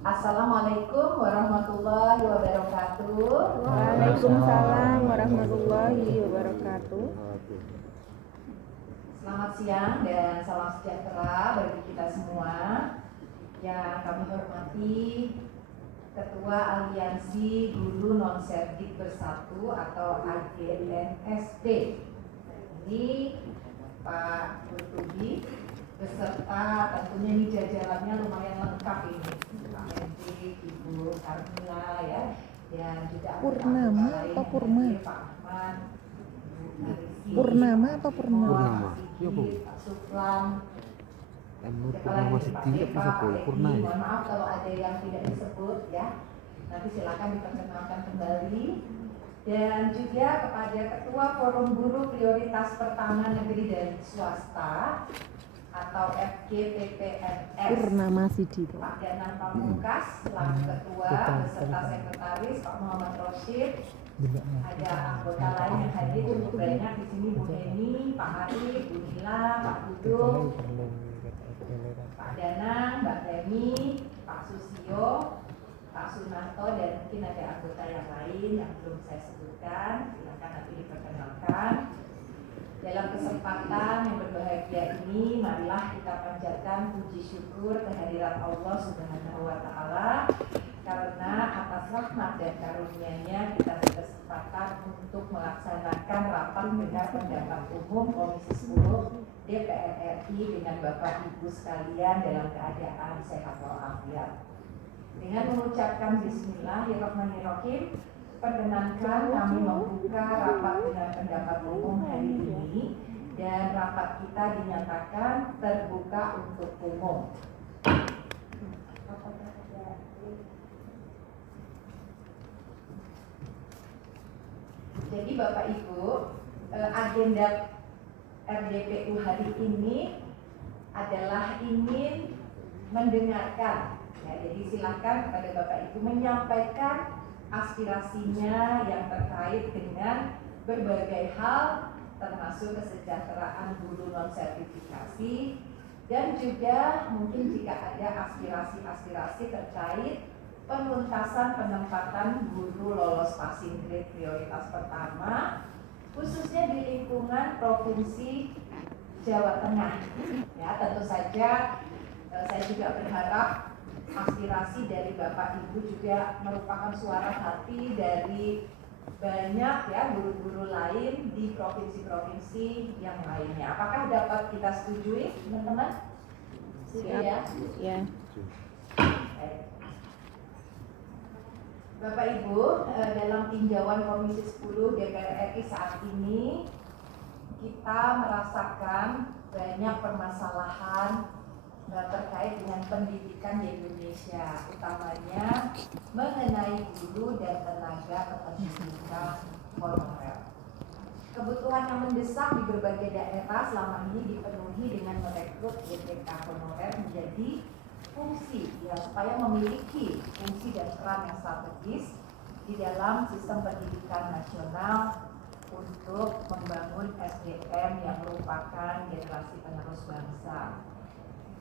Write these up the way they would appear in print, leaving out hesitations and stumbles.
Assalamualaikum warahmatullahi wabarakatuh. Waalaikumsalam warahmatullahi wabarakatuh. Selamat siang dan salam sejahtera bagi kita semua. Yang kami hormati Ketua Aliansi Guru Non-Serdik Bersatu atau AGNSB. Ini Pak Kurtubi beserta tentunya ini jajarannya lumayan lengkap ini. Pak Menteri, Ibu Karmila ya, dan juga Purnama atau Purma? Pak Ahmad, Bu Arisi, Purnama atau Purma? Purnama. Iya, Bu. Pak Suplan. Purnama Siti nggak bisa Purna ya. Mohon maaf kalau ada yang tidak disebut ya. Nanti silakan diperkenalkan kembali. Dan juga kepada Ketua Forum Guru Prioritas Pertama Negeri dan Swasta atau FGPPNS Purnama Sidi. Pak Danang Pamungkas selaku Ketua beserta Sekretaris Pak Muhammad Rosyid. Ada anggota lain yang hadir cukup banyak di sini, Bu Neni, Pak Arif, Bu Nila, Pak Dudung, Pak Danang, Mbak Remi, Pak Susio, Pak Sunarto, dan mungkin ada anggota yang lain yang belum saya sebutkan. Silakan nanti diperkenalkan. Dalam kesempatan yang berbahagia ini, marilah kita panjatkan puji syukur kehadirat Allah Subhanahu wa Ta'ala, karena atas rahmat dan karunia-Nya kita berkesempatan untuk melaksanakan rapat dengar pendapat umum Komisi 10 DPR RI dengan Bapak Ibu sekalian dalam keadaan sehat walafiat. Dengan mengucapkan Bismillahirrahmanirrahim, perkenankan kami membuka rapat dengar pendapat umum hari ini, dan rapat kita dinyatakan terbuka untuk umum. Jadi Bapak Ibu, agenda RDPU hari ini adalah ingin mendengarkan ya, jadi silakan kepada Bapak Ibu menyampaikan aspirasinya yang terkait dengan berbagai hal, termasuk kesejahteraan guru non sertifikasi, dan juga mungkin jika ada aspirasi-aspirasi terkait penuntasan penempatan guru lolos passing grade prioritas pertama, khususnya di lingkungan Provinsi Jawa Tengah. Ya, tentu saja saya juga berharap aspirasi dari Bapak Ibu juga merupakan suara hati dari banyak ya guru-guru lain di provinsi-provinsi yang lainnya. Apakah dapat kita setujui, teman-teman? Setuju ya? Ya. Baik. Bapak Ibu, dalam tinjauan Komisi 10 DPR RI saat ini kita merasakan banyak permasalahan terkait dengan pendidikan di Indonesia, utamanya mengenai guru dan tenaga kependidikan honorer. Kebutuhan yang mendesak di berbagai daerah selama ini dipenuhi dengan merekrut YPK honorer menjadi fungsi ya, supaya memiliki fungsi dan peran yang strategis di dalam sistem pendidikan nasional untuk membangun SDM yang merupakan generasi penerus bangsa.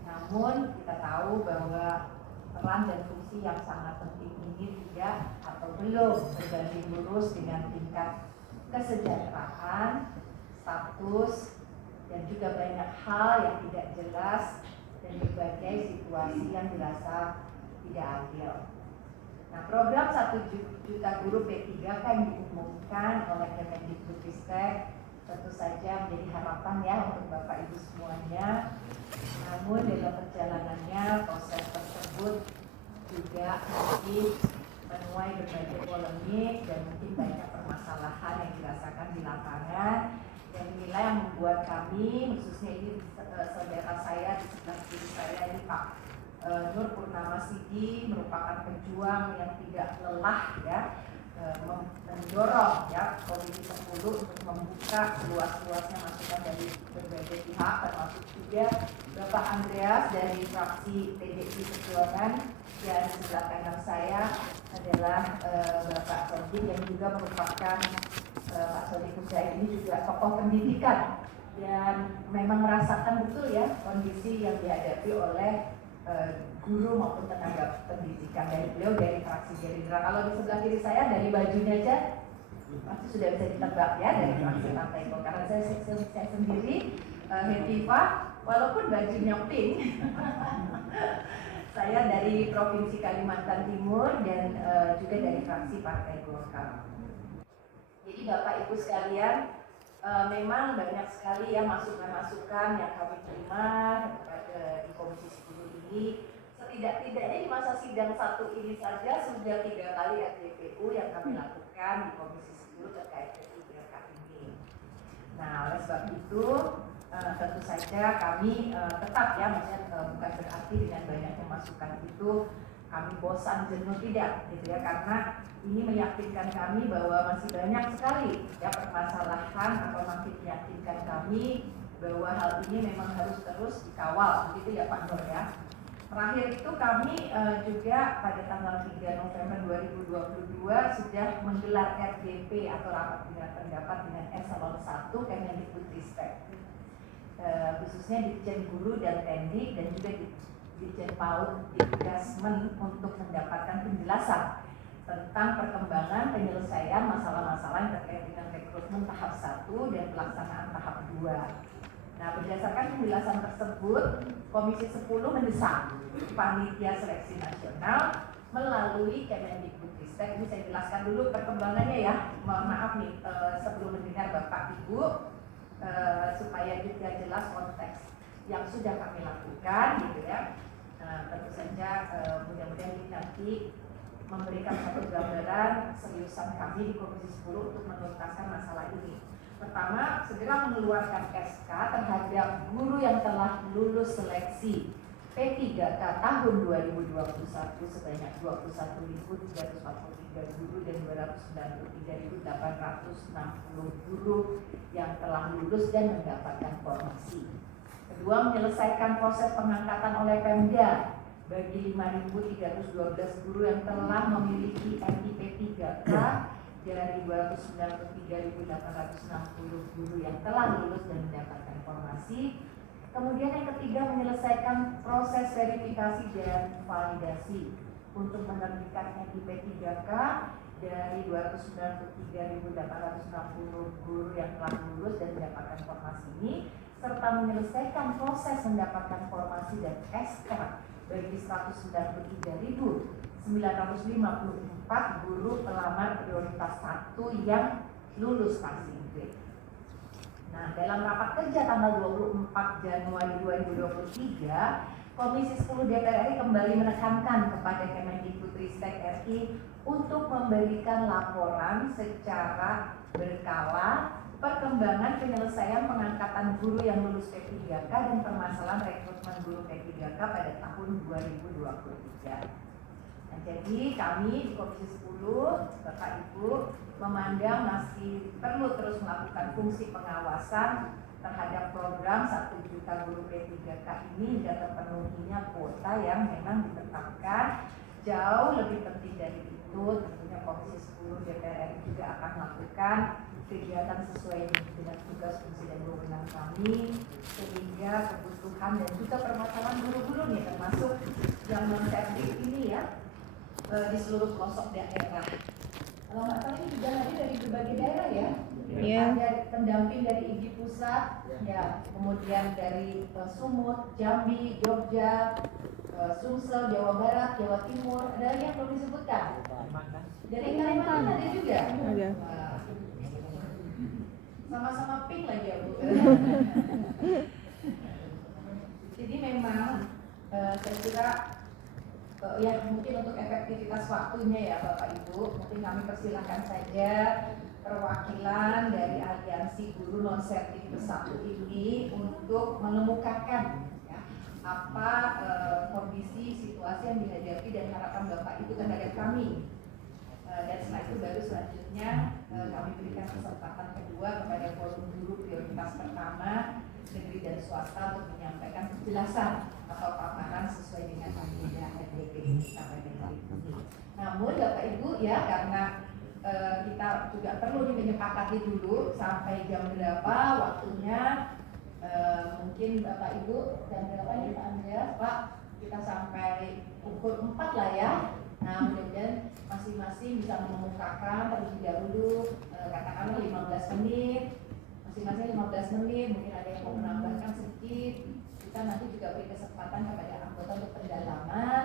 Namun kita tahu bahwa peran dan fungsi yang sangat penting ini tidak atau belum berbanding lurus dengan tingkat kesejahteraan, status, dan juga banyak hal yang tidak jelas dan berbagai situasi yang dirasa tidak adil. Nah, program 1 juta guru P3K yang diumumkan oleh Kemendikbudristek tentu saja menjadi harapan ya untuk Bapak Ibu semuanya. Namun dalam perjalanannya proses tersebut juga mungkin menuai berbagai polemik dan mungkin banyak permasalahan yang dirasakan di lapangan, dan inilah yang membuat kami, khususnya ini saudara saya di sebelah kiri saya ini Pak Nur Purnama Sidi, merupakan pejuang yang tidak lelah ya, mendorong ya Komisi 10 untuk membuka seluas-luasnya masukan dari berbagai pihak, termasuk juga Bapak Andreas dari fraksi PDI Perjuangan, dan di sebelah kanan saya adalah Bapak Sodik yang juga merupakan Pak Sodik Mujahid ini juga tokoh pendidikan dan memang merasakan betul ya kondisi yang dihadapi oleh guru maupun tenaga pendidikan. Dari beliau dari fraksi Gerindra. Kalau di sebelah kiri saya dari bajunya aja pasti sudah bisa ditebak ya, dari fraksi Partai Golkar. Karena saya sendiri Hetiva, walaupun bajunya pink. Saya dari Provinsi Kalimantan Timur dan juga dari fraksi Partai Golkar. Jadi Bapak Ibu sekalian, memang banyak sekali ya masukan-masukan yang kami terima di Komisi 10 ini. Setidak-tidaknya di masa sidang satu ini saja sudah 3 kali RDPU yang kami lakukan di Komisi 10 terkait P3K ini. Nah, oleh sebab itu tentu saja kami tetap ya, maksudnya bukan berarti dengan banyaknya masukan itu kami bosan jenuh, tidak gitu ya, karena ini meyakinkan kami bahwa masih banyak sekali ya permasalahan atau makin meyakinkan kami bahwa hal ini memang harus terus dikawal, begitu ya Pak Nur ya. Terakhir itu kami juga pada tanggal 3 November 2022 sudah menggelar RDP atau rapat dengar pendapat dengan eselon 1 Kemendikbudristek, khususnya Ditjen Guru dan Tendik dan juga Ditjen PAUD Dikdasmen untuk mendapatkan penjelasan tentang perkembangan penyelesaian masalah-masalah yang terkait dengan rekrutmen tahap 1 dan pelaksanaan tahap 2. Nah, berdasarkan penjelasan tersebut, Komisi 10 mendesak Panitia Seleksi Nasional melalui Kemendikbudristek. Ini saya jelaskan dulu perkembangannya ya. Mohon maaf nih sebelum mendengar Bapak Ibu, supaya juga jelas konteks yang sudah kami lakukan gitu ya. Tentu saja mudah-mudahan ini nanti memberikan satu gambaran seriusan kami di Komisi 10 untuk menuntaskan masalah ini. Pertama, segera mengeluarkan SK terhadap guru yang telah lulus seleksi P3K tahun 2021 sebanyak 21.343 guru dan 293.860 guru yang telah lulus dan mendapatkan formasi. Kedua, menyelesaikan proses pengangkatan oleh Pemda bagi 5.312 guru yang telah memiliki NIP 3K dari 293.860 guru yang telah lulus dan mendapatkan formasi. Kemudian yang ketiga, menyelesaikan proses verifikasi dan validasi untuk menerbitkan NIP 3K dari 293.860 guru yang telah lulus dan mendapatkan formasi ini, serta menyelesaikan proses mendapatkan formasi dan SK bagi 193.954 guru pelamar prioritas 1 yang lulus passing grade. Nah, dalam rapat kerja tanggal 24 Januari 2023, Komisi 10 DPR RI kembali menekankan kepada Kemendikbudristek RI untuk memberikan laporan secara berkala perkembangan penyelesaian pengangkatan guru yang lulus P3K dan permasalahan rekrutmen guru P3K pada tahun 2023. Nah, jadi kami di Komisi 10, Bapak Ibu, memandang masih perlu terus melakukan fungsi pengawasan terhadap program 1 juta guru P3K ini hingga terpenuhinya kuota yang memang ditetapkan. Jauh lebih penting dari itu, tentunya Komisi 10 DPR RI juga akan melakukan kegiatan sesuai dengan tugas, fungsi dan wewenang kami, sehingga kebutuhan dan juga permasalahan guru-guru nih, termasuk yang non-teknik ini ya, di seluruh pelosok daerah. Kalau nggak salah ini juga hadir dari berbagai daerah ya. Ada pendamping dari IGI Pusat, ya, kemudian dari Sumut, Jambi, Jogja, Sumsel, Jawa Barat, Jawa Timur. Ada lagi yang belum disebutkan? Dari Kalimantan ada juga. Ada. Sama-sama pink lagi ya Bu. Jadi memang saya kira ya mungkin untuk efektivitas waktunya ya Bapak Ibu, mungkin kami persilahkan saja perwakilan dari Aliansi Guru Non-Sertif Bersatu ini untuk mengemukakan ya, apa kondisi situasi yang dihadapi dan harapan Bapak Ibu terhadap kami. Dan setelah itu baru selanjutnya kami berikan kesempatan kedua kepada forum guru prioritas pertama negeri dan swasta untuk menyampaikan penjelasan atau paparan sesuai dengan agenda RDP ini sampai dengan ini. Namun Bapak Ibu ya, karena kita juga perlu menyepakati dulu sampai jam berapa waktunya, mungkin Bapak Ibu jam berapa nih Pak Andreas, Pak, kita kita sampai pukul 4 lah ya. Nah, mudah-mudahan masing-masing bisa mengemukakan terlebih dahulu katakanlah 15 menit, masing-masing 15 menit, mungkin ada yang mau menambahkan sedikit. Kita nanti juga beri kesempatan kepada anggota untuk pendalaman.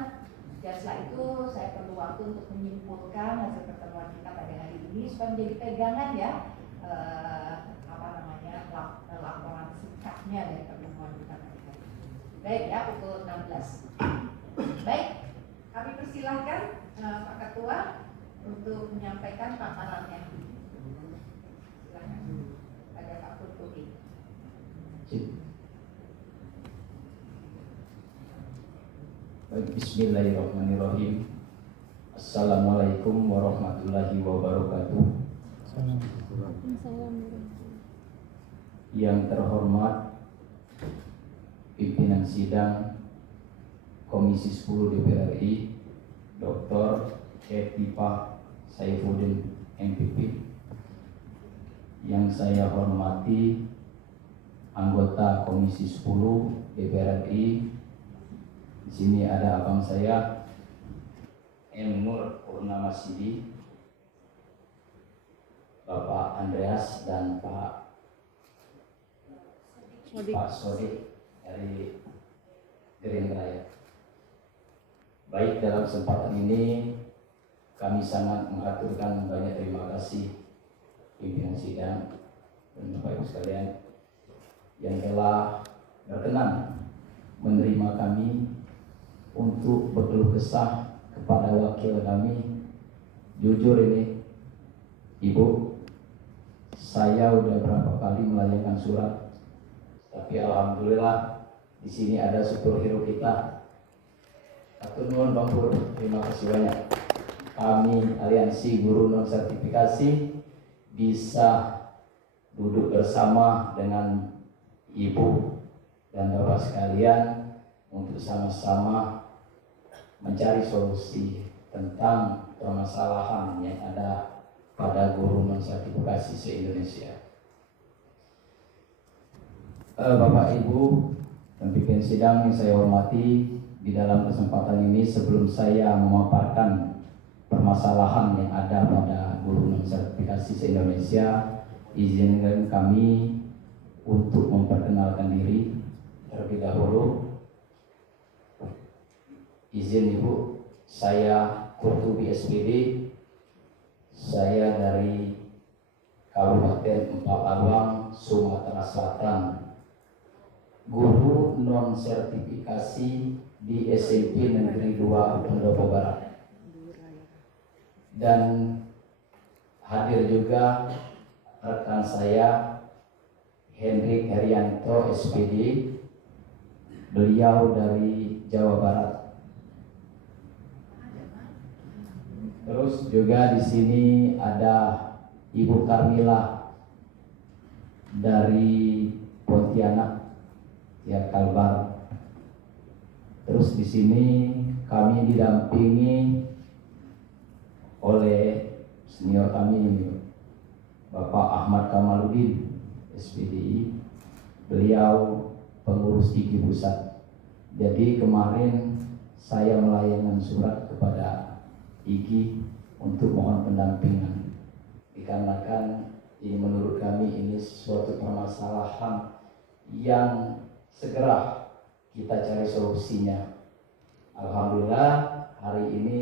Dan setelah itu saya perlu waktu untuk menyimpulkan hasil pertemuan kita pada hari ini supaya menjadi pegangan ya laporan singkatnya dari pertemuan kita pada hari ini. Baik ya, pukul 16. Baik, kami persilahkan Pak Ketua untuk menyampaikan paparannya. Silakan. Ada Pak Kurtubi. Bismillahirrahmanirrahim. Assalamualaikum warahmatullahi wabarakatuh. Yang terhormat pimpinan sidang Komisi 10 DPR RI Dr. Etiva Saifuddin MPP, yang saya hormati anggota Komisi 10 DPR RI. Di sini ada abang saya M. Nur Purnamasidi, Bapak Andreas dan Pak Sodik dari Gerindra ya. Baik, dalam kesempatan ini kami sangat mengaturkan banyak terima kasih pimpinan sidang dan Bapak Ibu sekalian yang telah berkenan menerima kami untuk berkeluh kesah kepada wakil kami. Jujur ini Ibu, saya udah berapa kali melayangkan surat, tapi alhamdulillah di sini ada superhero kita. Atur nuhun Bang Pur, terima kasih banyak. Kami Aliansi Guru Non Sertifikasi bisa duduk bersama dengan Ibu dan Bapak sekalian untuk sama-sama mencari solusi tentang permasalahan yang ada pada guru non sertifikasi se-Indonesia. Bapak Ibu dan pimpinan sidang yang saya hormati, di dalam kesempatan ini sebelum saya memaparkan permasalahan yang ada pada guru non sertifikasi se-Indonesia, izinkan kami untuk memperkenalkan diri terlebih dahulu. Izin Ibu, saya Kurtubi SPD, saya dari Kabupaten Empat Lawang, Sumatera Selatan, guru non sertifikasi di SMP Negeri 2 Pendopo Barat. Dan hadir juga rekan saya Hendrik Herianto SPD, beliau dari Jawa Barat. Terus juga di sini ada Ibu Karmila dari Pontianak, ya Kalbar. Terus di sini kami didampingi oleh senior kami ini, Bapak Ahmad Kamaludin SPDI, beliau pengurus IKI Pusat. Jadi kemarin saya melayangkan surat kepada IKI untuk mohon pendampingan, dikarenakan ini menurut kami ini suatu permasalahan yang segera kita cari solusinya. Alhamdulillah hari ini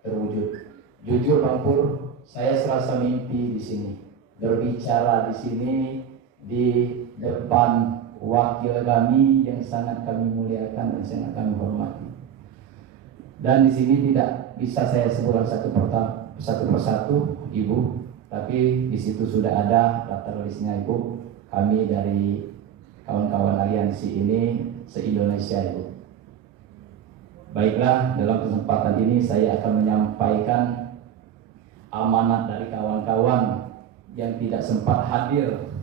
terwujud. Jujur Bang Pur, saya serasa mimpi di sini, berbicara di sini di depan wakil kami yang sangat kami muliakan dan sangat kami hormati. Dan di sini tidak bisa saya sebutkan satu persatu Ibu, tapi di situ sudah ada daftar listnya Ibu. Kami dari kawan-kawan aliansi ini se-Indonesia Ibu. Baiklah, dalam kesempatan ini saya akan menyampaikan amanat dari kawan-kawan yang tidak sempat hadir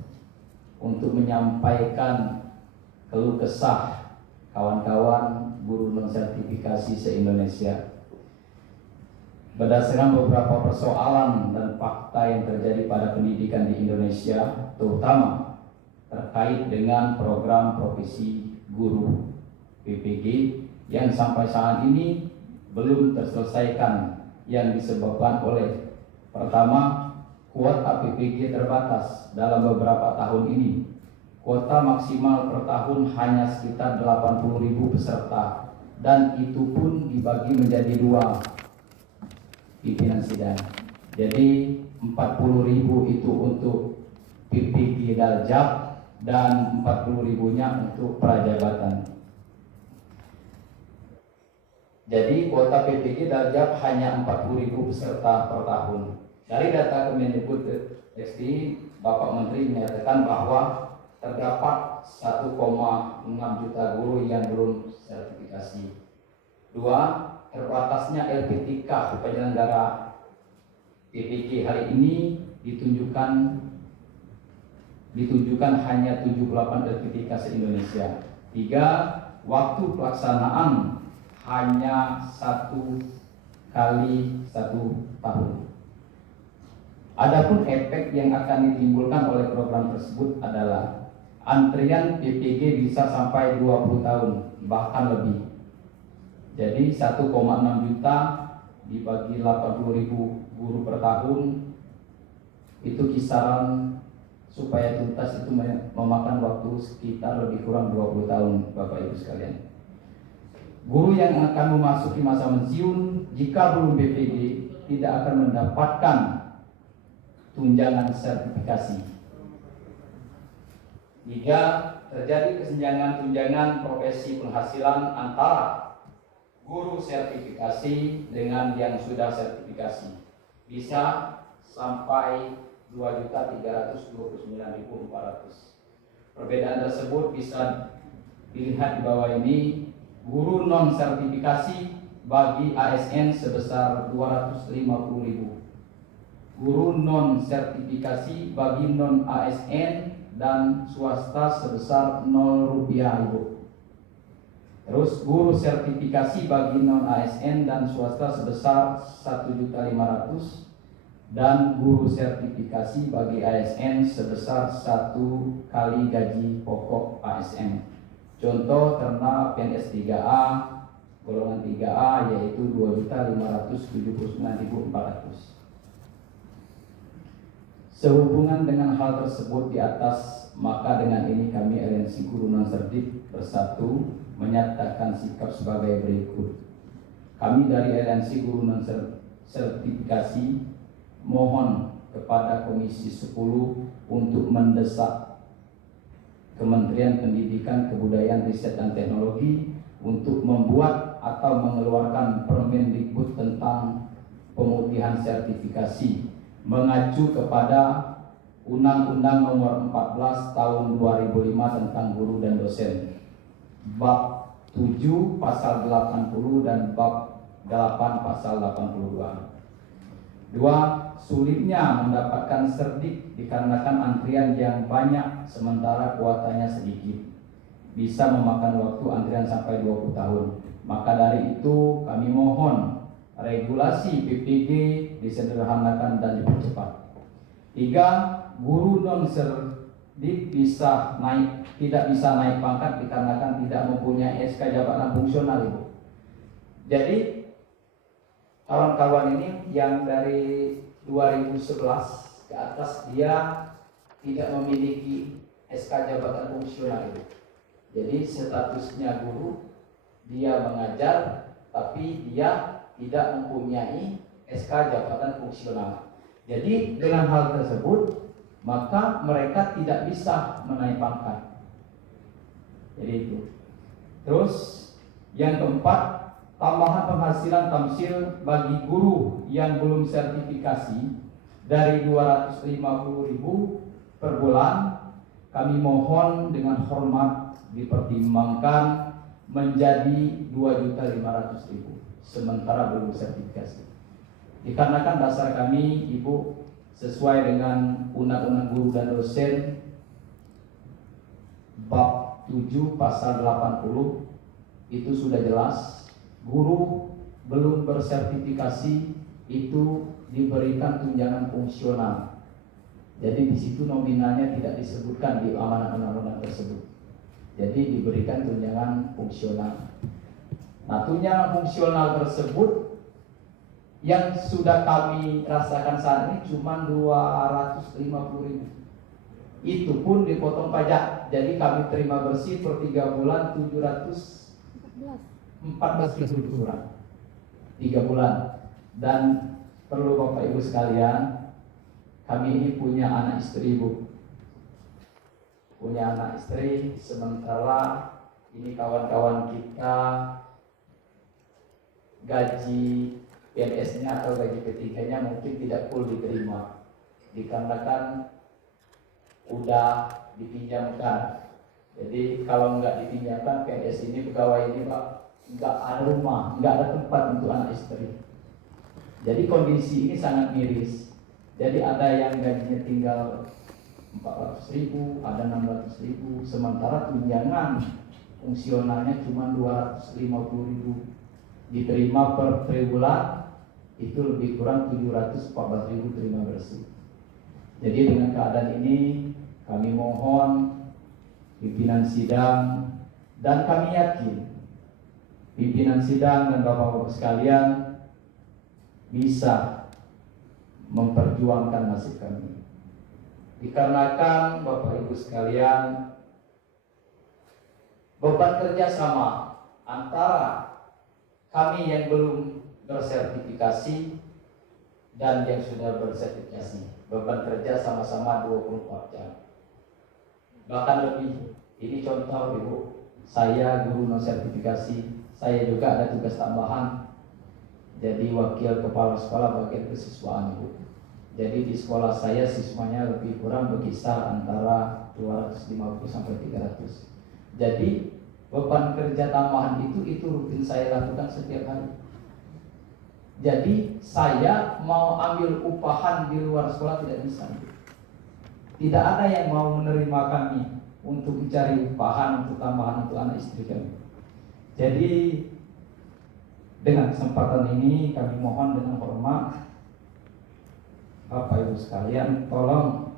untuk menyampaikan keluh kesah kawan-kawan guru non sertifikasi se-Indonesia berdasarkan beberapa persoalan dan fakta yang terjadi pada pendidikan di Indonesia, terutama terkait dengan program profesi guru PPG yang sampai saat ini belum terselesaikan, yang disebabkan oleh pertama, kuota PPG terbatas dalam beberapa tahun ini. Kuota maksimal per tahun hanya sekitar 80.000 peserta, dan itu pun dibagi menjadi 2 pimpinan sidang. Jadi 40.000 itu untuk PPG Daljab dan 40.000-nya untuk prajabatan. Jadi kuota PPG Daljab hanya 40.000 peserta per tahun. Dari data Kemendikbud Ristek, Bapak Menteri menyatakan bahwa terdapat 1,6 juta guru yang belum sertifikasi. 2. Terbatasnya LPTK penyelenggara PPG hari ini ditunjukkan hanya 78 LPTK se-Indonesia. 3. Waktu pelaksanaan hanya 1 kali 1 tahun. Adapun efek yang akan ditimbulkan oleh program tersebut adalah antrian PPG bisa sampai 20 tahun, bahkan lebih. Jadi 1,6 juta dibagi 80.000 guru per tahun, itu kisaran supaya tuntas itu memakan waktu sekitar lebih kurang 20 tahun, Bapak Ibu sekalian. Guru yang akan memasuki masa pensiun jika belum PPG tidak akan mendapatkan tunjangan sertifikasi. 3. Terjadi kesenjangan tunjangan profesi penghasilan antara guru sertifikasi dengan yang sudah sertifikasi. Bisa sampai 2.329.400. Perbedaan tersebut bisa dilihat di bawah ini. Guru non sertifikasi bagi ASN sebesar 250.000. Guru non sertifikasi bagi non ASN dan swasta sebesar 0 rupiah, Ibu. Terus guru sertifikasi bagi non ASN dan swasta sebesar 1.500.000 dan guru sertifikasi bagi ASN sebesar 1 kali gaji pokok ASN. Contoh terna PNS 3A golongan 3A yaitu 2.579.400. Sehubungan dengan hal tersebut di atas, maka dengan ini kami Aliansi Guru Non-Sertif Bersatu menyatakan sikap sebagai berikut. Kami dari Aliansi Guru Non-Sertifikasi mohon kepada Komisi 10 untuk mendesak Kementerian Pendidikan, Kebudayaan, Riset dan Teknologi untuk membuat atau mengeluarkan Permendikbud tentang pemutihan sertifikasi mengacu kepada Undang-Undang Nomor 14 Tahun 2005 tentang Guru dan Dosen, Bab 7 Pasal 80 dan Bab 8 Pasal 82. 2. Sulitnya mendapatkan serdik dikarenakan antrian yang banyak sementara kuotanya sedikit. Bisa memakan waktu antrian sampai 20 tahun. Maka dari itu kami mohon regulasi PPG disederhanakan dan dipercepat. 3. Guru non-serdik tidak bisa naik pangkat dikarenakan tidak mempunyai SK jabatan fungsional, Ibu. Jadi kawan-kawan ini yang dari 2011 ke atas dia tidak memiliki SK jabatan fungsional, Ibu. Jadi statusnya guru, dia mengajar tapi dia tidak mempunyai SK jabatan fungsional. Jadi dengan hal tersebut maka mereka tidak bisa menaik pangkat. Jadi itu. Terus yang keempat, tambahan penghasilan tamsil bagi guru yang belum sertifikasi dari 250.000 per bulan, kami mohon dengan hormat dipertimbangkan menjadi 2.500.000 sementara belum sertifikasi. Dikarenakan dasar kami, Ibu, sesuai dengan Undang-Undang Guru dan Dosen Bab 7 Pasal 80 itu sudah jelas, guru belum bersertifikasi itu diberikan tunjangan fungsional. Jadi di situ nominalnya tidak disebutkan di amanat undang-undang tersebut. Jadi diberikan tunjangan fungsional. Nah, tunjangan fungsional tersebut yang sudah kami rasakan saat ini cuma 250.000. Itu pun dipotong pajak. Jadi kami terima bersih per 3 bulan 714.000 kurang 3 bulan. Dan perlu Bapak Ibu sekalian, kami ini punya anak istri, Bu. Punya anak istri, sementara ini kawan-kawan kita gaji PNS-nya atau gaji P3-nya mungkin tidak full diterima, dikarenakan udah dipinjamkan. Jadi kalau nggak dipinjamkan, PNS ini, pegawai ini Pak, nggak ada rumah, nggak ada tempat untuk anak istri. Jadi kondisi ini sangat miris. Jadi ada yang gajinya tinggal 400.000, ada 600.000, sementara tunjangan fungsionalnya cuma 250.000, diterima per triwulan itu lebih kurang 714.000 terima bersih. Jadi dengan keadaan ini kami mohon pimpinan sidang, dan kami yakin pimpinan sidang dan bapak-bapak sekalian bisa memperjuangkan nasib kami. Dikarenakan Bapak Ibu sekalian, beban kerja sama antara kami yang belum bersertifikasi dan yang sudah bersertifikasi. Beban kerja sama-sama 24 jam, bahkan lebih. Ini contoh Ibu, saya guru non sertifikasi, saya juga ada tugas tambahan jadi wakil kepala sekolah bagian kesiswaan, Ibu. Jadi di sekolah saya siswanya lebih kurang berkisar antara 250 sampai 300. Jadi beban kerja tambahan itu rutin saya lakukan setiap hari. Jadi saya mau ambil upahan di luar sekolah tidak bisa. Tidak ada yang mau menerima kami untuk mencari upahan untuk tambahan untuk anak istri kami. Jadi dengan kesempatan ini kami mohon dengan hormat Bapak Ibu sekalian, tolong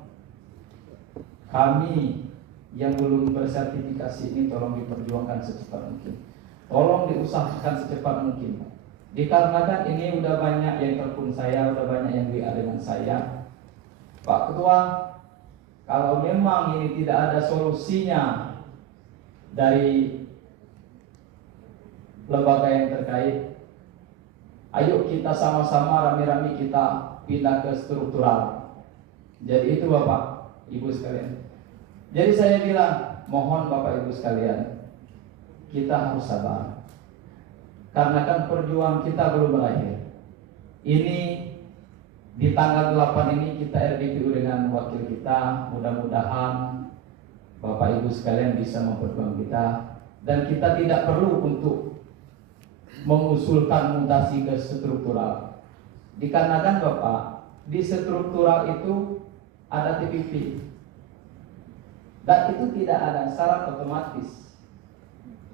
kami yang belum bersertifikasi ini tolong diperjuangkan secepat mungkin. Tolong diusahakan secepat mungkin. Dikarenakan ini udah banyak yang telepon saya, udah banyak yang WA dengan saya. Pak Ketua, kalau memang ini tidak ada solusinya dari lembaga yang terkait, ayo kita sama-sama rame-rame kita pindah ke struktural. Jadi itu Bapak Ibu sekalian. Jadi saya bilang, mohon Bapak Ibu sekalian, kita harus sabar. Karena kan perjuangan kita belum berakhir. Ini di tanggal 8 ini kita RDPU dengan wakil kita. Mudah-mudahan Bapak Ibu sekalian bisa memperjuangkan kita, dan kita tidak perlu untuk mengusulkan mutasi ke struktural. Dikarenakan Bapak, di struktural itu ada TPP, dan itu tidak ada syarat otomatis.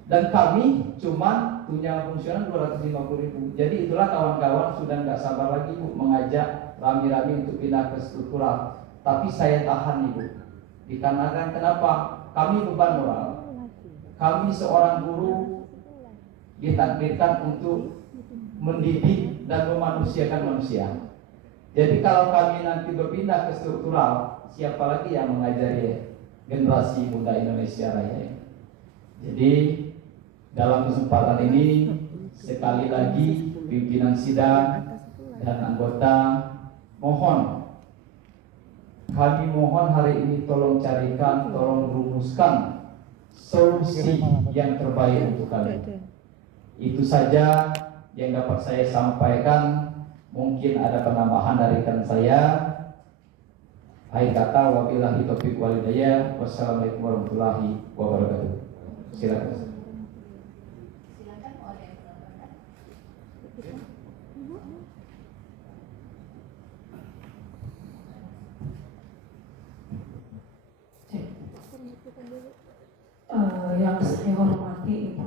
Dan kami cuma tunjangan fungsional 250.000. Jadi itulah kawan-kawan sudah nggak sabar lagi Bu mengajak rami-rami untuk pindah ke struktural. Tapi saya tahan Ibu. Dikarenakan kenapa? Kami beban moral. Kami seorang guru ditakdirkan untuk mendidik dan memanusiakan manusia. Jadi kalau kami nanti berpindah ke struktural, siapa lagi yang mengajari generasi muda Indonesia Raya? Jadi dalam kesempatan ini sekali lagi pimpinan sidang dan anggota kami mohon hari ini tolong carikan, tolong rumuskan solusi yang terbaik untuk kalian. Itu saja yang dapat saya sampaikan. Mungkin ada penambahan dari rekan saya. Akhir kata, wabillahi taufiq wal hidayah. Wassalamualaikum warahmatullahi wabarakatuh. Silakan. Silakan, mau ada yang menambahkan? Yang saya hormati Ibu